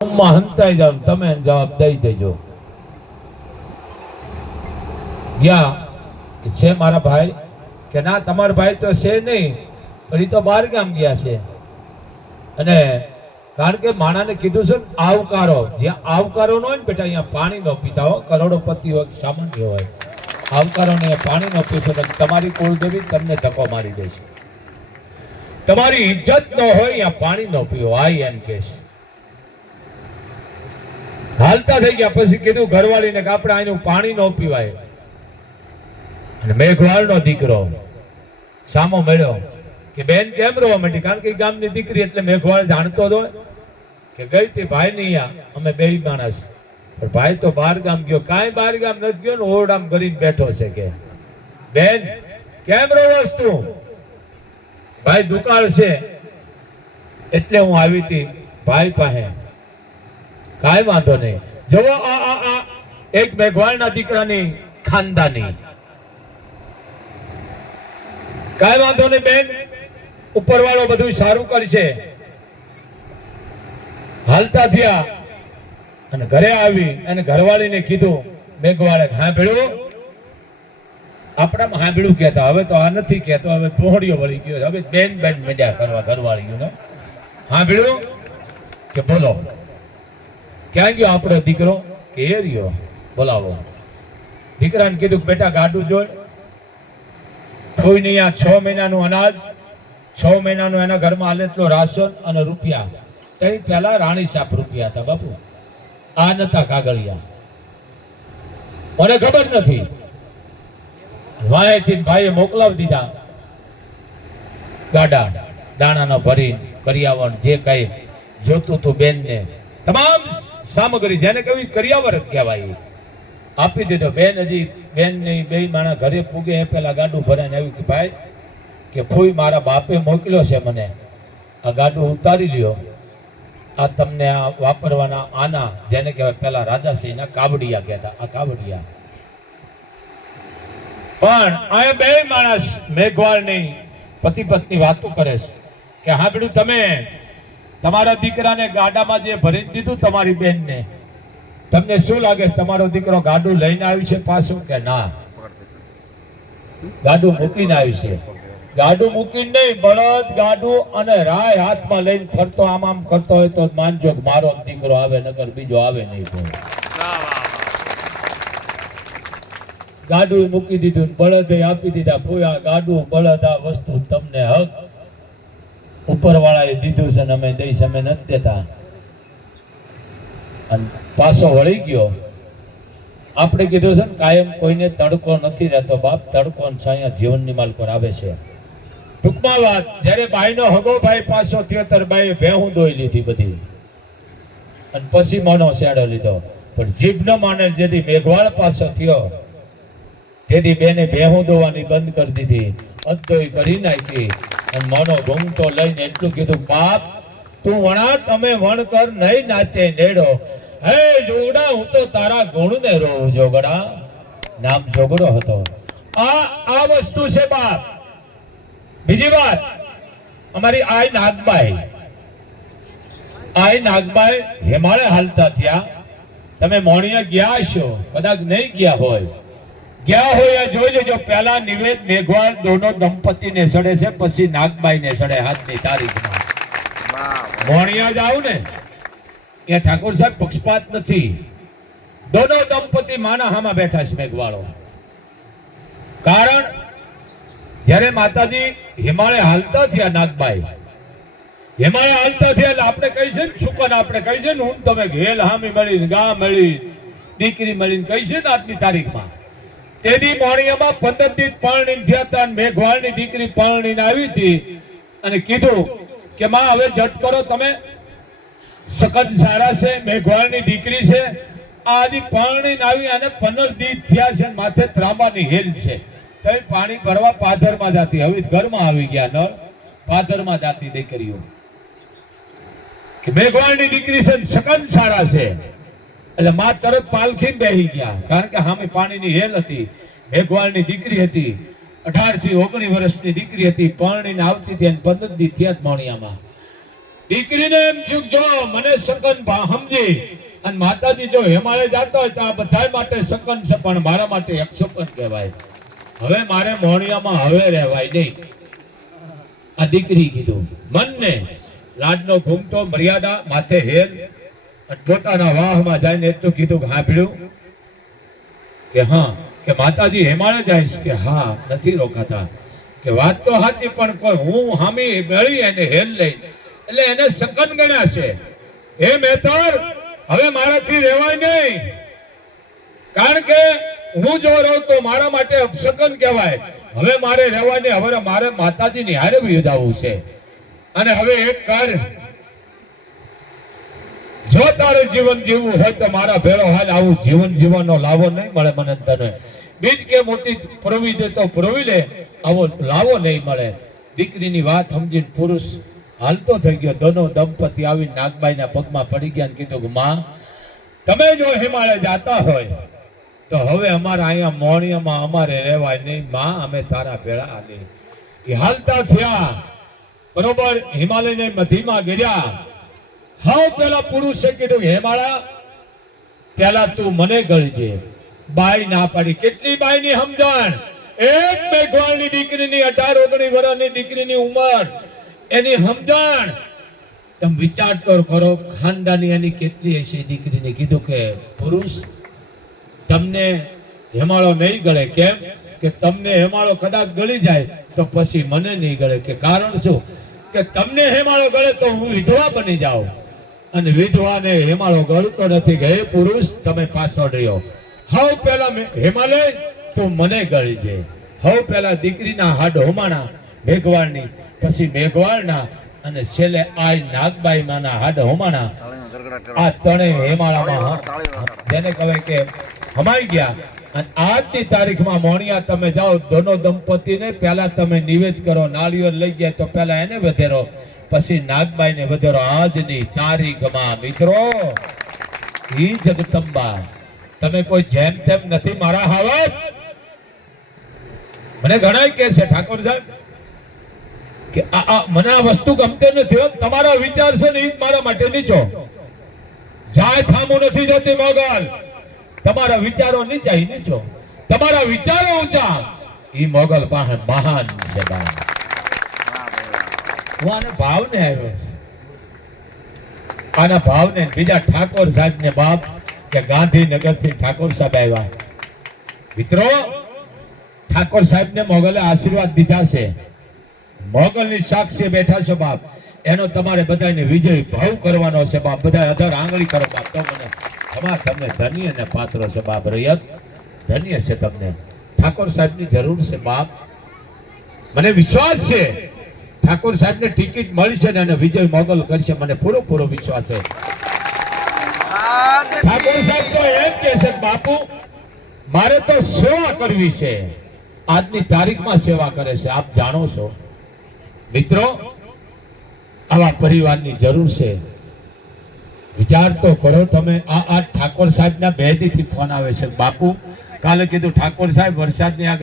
માં હંતાઈ જાવ તમે જવાબ દઈ દેજો. ગયા કે છે મારા ભાઈ? કે ના, તમારા ભાઈ તો છે નહીં, પણ એ તો બહાર ગામ ગયા છે. અને કારણ કે માણાને કીધું છે આવકારો જ્યાં આવકારો ન હોય ને બેટા, અહીંયા પાણી ન પીતા હો, કરોડોપતિ હોય સામાન્ય હોય. આવકારો ને પાણી ન પીશો તમારી કુળદેવી તમને ધક્કો મારી દેશે. તમારી ઇજ્જત ન હોય, અહીંયા પાણી ન પીવો, આઈ એમ કેશ હાલતા થઈ ગયા. પછી કીધું ઘરવાળીને કે આપણે આનું પાણી ન પીવાય. અને મેઘવાળનો દીકરો સામો મળ્યો કે, બેન, કેમ રોવા માંડી? કારણ કે ગામની દીકરી એટલે મેઘવાળ જાણતો હતો કે ગઈ તે ભાઈ નહીં આ અમે બે માણસ. પણ ભાઈ તો બહાર ગામ ગયો. કાંઈ બહાર ગામ નથી ગયો ને ઓરડામ કરીને બેઠો છે કે. બેન, કેમ રોવસ તું? ભાઈ દુકાળ છે. એટલે હું આવી હતી ભાઈ પાસે. કાંઈ વાંધો નહીં. જુઓ આ આ આ, એક મેઘવાળના દીકરાની ખાનદાની. કાંઈ વાંધો નહીં બેન. ઉપરવાળો બધું સારું કરશે. હાલતા થયા. અને ઘરે આવી અને ઘરવાળીને કીધું, મેઘવાળે ભેળું આપણામાં હાંભળ્યું કહેતા, હવે તો આ નથી કહેતો, હવે તોહડીઓ વળી ગયો હવે બેન બેન મેડ્યા કરવા ઘરવાળીઓને. હાંભળ્યું? કે બોલો. ક્યાં ગયો આપણો દીકરો? કે એ રહ્યો. બોલાવો. દીકરાને કીધું, બેટા, ગાડું જોડ. કોઈને આ છ મહિનાનું અનાજ, છ મહિનાનું એના ઘરમાં હાલે એટલો રાશન અને રૂપિયા. તઈ પહેલા રાણી સાપ રૂપિયા હતા, બાપુ. આ નતા કાગળિયા. મને ખબર નથી. વાંહેથી ભાઈએ મોકલાવી દીધા. ગાડા દાણાનો ભરી કરિયાવણ જે કઈ જોતું તું બેનને, તમામ સામગ્રી જેને કહેવી કર્યાવરત કહેવાય. આપી દીધો. બેન હજી બેન નહીં બે માણા ઘરે પૂગે એ પેલા ગાડું ભરાઈને આવ્યું કે ભાઈ, કે ફૂઈ મારા બાપે મોકલ્યો છે મને. આ ગાડું ઉતારી લ્યો. આ તમને આ વાપરવાના આના જેને કહેવાય પેલા રાજાસિંહના કાબડિયા કહેતા. આ કાબડિયા પણ આ બે માણસ મેઘવાળની પતિ પત્ની વાતો કરે છે કે, હાંભળ્યું તમે? તમારા દીકરાને ગાડામાં જે ભરી દીધું તમારી બેનને, તમને શું લાગે, તમારો દીકરો ગાડું લઈને આવ્યું છે પાછું કે ના? ગાડું મૂકીને આવ્યું છે. ગાડું મૂકીને નહીં, બળદ, ગાડું અને રાય હાથમાં લઈને ફરતો, આમ આમ કરતો હોય તો માનજો મારો દીકરો આવે નગર બીજો આવે નહીં ગાડું મૂકી દીધું બળદે આપી દીધા ફોયા ગાડું, બળદ, આ વસ્તુ તમને હક. ઉપરવાળાએ દીધું છે ને અમે દઈશ અમે નથી દેતા. અને પાછો વળી ગયો. આપણે કીધું છે ને, કાયમ કોઈને તડકો નથી રહેતો બાપ. તડકો ને છાયા જીવનની માલકોર આવે છે. ટૂંકમાં વાત, જ્યારે બાઈનો હગો ભાઈ પાછો થયો, ત્યારે બાઈએ ભેહું દોઈ લીધી બધી. અને પછી મોનો શેડો લીધો. પણ જીભ ન માને જેથી મેઘવાળ પાછો થયો. તેથી બેને ભેહું દોવાની બંધ કરી દીધી. અધોઈ કરી નાખી. અને મનો ઘૂમતો લઈને એટલું કીધું, બાપ, તું વણા, તમે વણકર નહીં નાચે નેડો. હે જોગડા, હું તો તારા ગુણ ને રોઉં જોગડા. નામ જોગડો હતો. આ આ વસ્તુ છે બાપ. બીજી વાત, અમારી આઈ નાગબાઈ. આઈ નાગબાઈ હિમાલય હાલતા થયા. તમે મોણિયા ગયા છો, કદાચ નહીં ગયા હોય. ગયા હોય જોઈ લેજો. પહેલા નિવેદ મેઘવાળ દોનો દંપતીને સડે છે, પછી નાગબાઈને સડે હાથની તારીખમાં. મોણિયા જાવ ને. એ ઠાકોર સાહેબ પક્ષપાત નથી. દોનો દંપતી માના હામાં બેઠા છે મેઘવાળો. કારણ, જ્યારે માતાજી હિમાલય હાલતા થયા નાગબાઈ. હિમાલય હાલતા થયા એટલે આપણે કહી છે ને સુકન આપણે કહી છે ને, હું તમે ઘેલ હામી મળી ગા મળી દીકરી મળીને કહી છે ને આજની તારીખમાં. તેદી મોણિયામાં પંદર દિન પાણી થયા હતા મેઘવાળની દીકરી પરણીને આવી હતી અને કીધું કે, માં, હવે જટ કરો તમે. સખત સારા છે, મેઘવાળની દીકરી છે. આ હજી પરણીને આવી અને પંદર દિન થયા છે માથે ત્રાંબાની હેલ છે. તમે પાણી ભરવા પાધરમાં જાતી. હવે ઘરમાં આવી ગયા, નળ. પાધરમાં જાતી દીકરીઓ. કે મેઘવાળની દીકરી છે સકન સારા છે. એટલે માં તરત પાલખી બેહી ગયા. કારણ કે સામે પાણીની હેલ હતી. મેઘવાળની દીકરી હતી. અઢારથી ઓગણીસ વર્ષની દીકરી હતી. પરણીને આવતી હતી પંદર દી થયા મોણિયામાં. દીકરીને એમ થયું જો મને સકન સમજી અને માતાજી જો હિમાલય જાતા હોય તો આ બધા માટે સકન છે, પણ મારા માટે પણ કહેવાય. હવે મારે મોણિયામાં હવે રહેવાય નહીં. આ દીકરી કીધું, મનને, લાડનો ઘૂમટો, મર્યાદા, માથે હેલ પોતાના વાહમાં જઈને એટલું કીધું કે કે હા, કે માતાજી હેમાળે જાય કે હા, નથી રોકાતા. કે વાત તો સાચી, પણ કોઈ હું હામી મળી એને હેલ લઈ. એટલે એને સકન ગણ્યા છે. હે મહેતર, હવે મારાથી રહેવાય નહીં. કારણ કે હું જો રહું તો મારા માટે અપસકન કહેવાય. હવે મારે રહેવાય નહીં, હવે મારે માતાજીની હારે યોજાવું છે. અને હવે એક કર જો તારે જીવન જીવવું હોય તો મારા ભેળો હાલ આવું જીવન જીવવાનો લાવો નહીં મળે મને તને. બીજ કે મોટી પ્રવી દે તો પ્રવી લે, આવો લાવો નહીં મળે. દીકરીની વાત સમજીને પુરુષ હાલતો થઈ ગયો. દોનો દંપતી આવી નાગબાઈના પગમાં પડી ગયા ને કીધું કે, માં, તમે જો હિમાલય જાતા હોય, તો હવે અમારા અહીંયા મોણિયામાં અમારે રહેવાય નહીં. માં, અમે તારા ભેળા આલે એ હાલતા થયા. બરોબર? હિમાલયની મધીમાં ગયા હાવ પેલા પુરુષે કીધું, હે હેમાળા પેલા તું મને ગળજે બાઈ ના પાડી. કેટલી બાઈની સમજણ? એક મેઘવાળની દીકરીની, અઢાર ઓગણીસ વર્ષની દીકરીની ઉંમર. એની સમજણ? તમે વિચાર તો કરો, ખાનદાની એની કેટલી હશે દીકરીને? કીધું કે, પુરુષ, તમને હેમાળો નહીં ગળે. કેમ? કે તમને હેમાળો કદાચ ગળી જાય, તો પછી મને નહીં ગળે. કે કારણ શું? કે તમને હેમાળો ગળે તો હું વિધવા બની જાઉં. અને વિધવાને હેમાળો ગળતો નથી. હે પુરુષ, તમે પાછળ રહ્યો. હવ પેલા હેમાલે તું મને ગળી દે. હવ પેલા દીકરીના હાડ હોમાણા મેઘવાળની, પછી મેઘવાળના અને છેલ્લે આય નાગબાઈ માના હાડ હોમાણા. આ ત્રણેય હેમાળામાં જેને કહેવાય કે હમાઈ ગયા. અને આજની તારીખમાં મોણિયા, તમે જાઓ દોનો દંપતીને, પહેલા તમે નિવેદ કરો, નાળિયેર લઈ ગયા તો પહેલા એને વધેરો. પછી નાગબાઈને વધારો. આજની તારીખમાં મિત્રો, ઈ જગદંબા, તમે કોઈ જેમ તેમ નથી મારા હાવત મને ઘણા કે છે, ઠાકોર સાહેબ, કે આ મને આ વસ્તુ ગમતે નથી. તમારા વિચાર છે ને મારા માટે નીચો. જાય થામું નથી જતી મોગલ. તમારા વિચારો નીચા નીચો. તમારા વિચારો ઊંચા. ઈ મોગલ પાસે મહાન છે હું આને ભાવને આવ્યો આના ભાવને બીજા ઠાકોર સાહેબને બાપ કે ગાંધીનગરથી ઠાકોર સાહેબ આવ્યા. મિત્રો, ઠાકોર સાહેબને મોગલે આશીર્વાદ દીધા છે. મોગલની સાક્ષી બેઠા છે બાપ. એનો તમારે બધાને વિજય ભાવ કરવાનો છે બાપ. બધા અધર આંગળી કરો બાપ. તો મને અમાર તમને ધન્ય ને પાત્ર છે બાપ. રૈયત, ધન્ય છે તમને. ઠાકોર સાહેબની જરૂર છે બાપ. મને વિશ્વાસ છે ઠાકોર સાહેબને ટિકિટ મળી છે ને અને વિજય મોગલ કરશે. મને પૂરો વિશ્વાસ છે. ઠાકોર સાહેબ તો એમ કે છે બાપુ મારે તો સેવા કરવી છે. આજની તારીખમાં સેવા કરે છે. આપ જાણો છો. મિત્રો આવા પરિવારની જરૂર છે. વિચાર તો કરો તમે. આ આ ઠાકોર સાહેબના બે દીથી ફોન આવે છે. બાપુ કાલે કીધું ઠાકોર સાહેબ વરસાદની આ